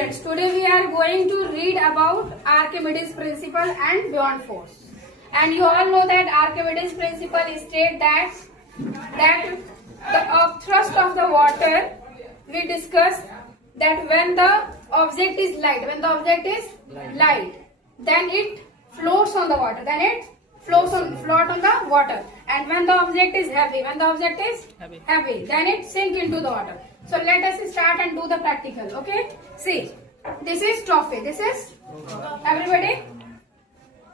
students, today we are going to read about Archimedes principle and beyond force. And you all know that Archimedes principle states that the upthrust of the water, we discussed that when the object is light, then it floats on the water, float on the water. And when the object is heavy, then it sinks into the water. So let us start and do the practical. Okay, see, this is trophy. This is everybody.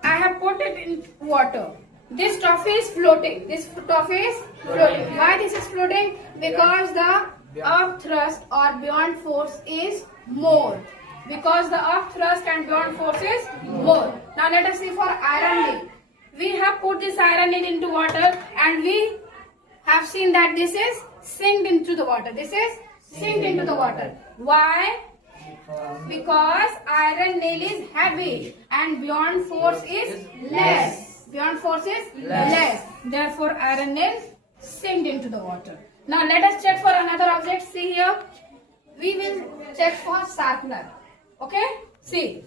I have put it in water. This trophy is floating. Why this is floating? Because the upthrust or beyond force is more. Because the upthrust and beyond force is more. Now let us see for iron nail. We have put this iron nail into water and we have seen that this is sinked into the water. Why? Because iron nail is heavy and beyond force is less. Therefore, iron nail sinked into the water. Now let us check for another object. See here. We will check for sharpener. Okay. See.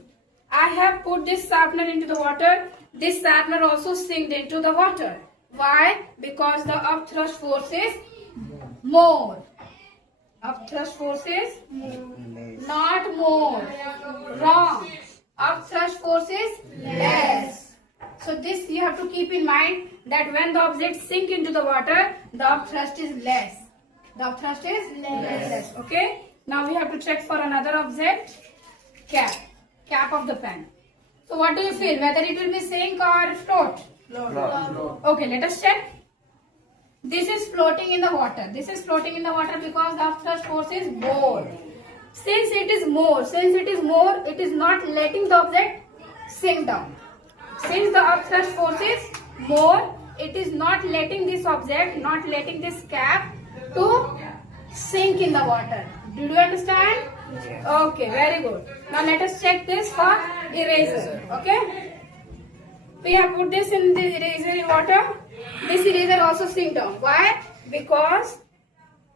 I have put this sharpener into the water. This sharpener also sinked into the water. Why? Because the upthrust force is more. Upthrust force is not more. Wrong. Upthrust force is less. So this you have to keep in mind that when the object sink into the water, the upthrust is less. Less. Okay. Now we have to check for another object. Cap of the pen. So what do you feel? Whether it will be sink or float? Float. Okay, let us check. This is floating in the water. Because the upthrust force is more. Since it is more, it is not letting the object sink down. Since the upthrust force is more, it is not letting this object, this cap to sink in the water. Did you understand? Yes. Okay, very good. Now let us check this for eraser. Okay. We have put this in the eraser in water. This eraser also sink down. Why? Because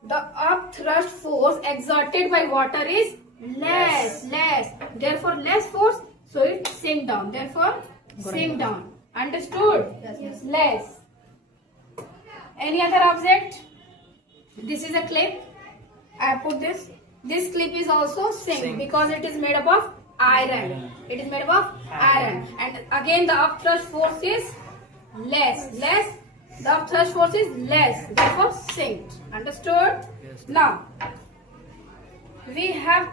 the upthrust force exerted by water is less. Therefore, less force, so it sink down. Sink down. Understood? Yes. Less. Any other object? This is a clip. I have put this. This clip is also sink because it is made up of iron. And again the upthrust force is less. The upthrust force is less. Therefore, sinked. Understood? Yes. Now, we have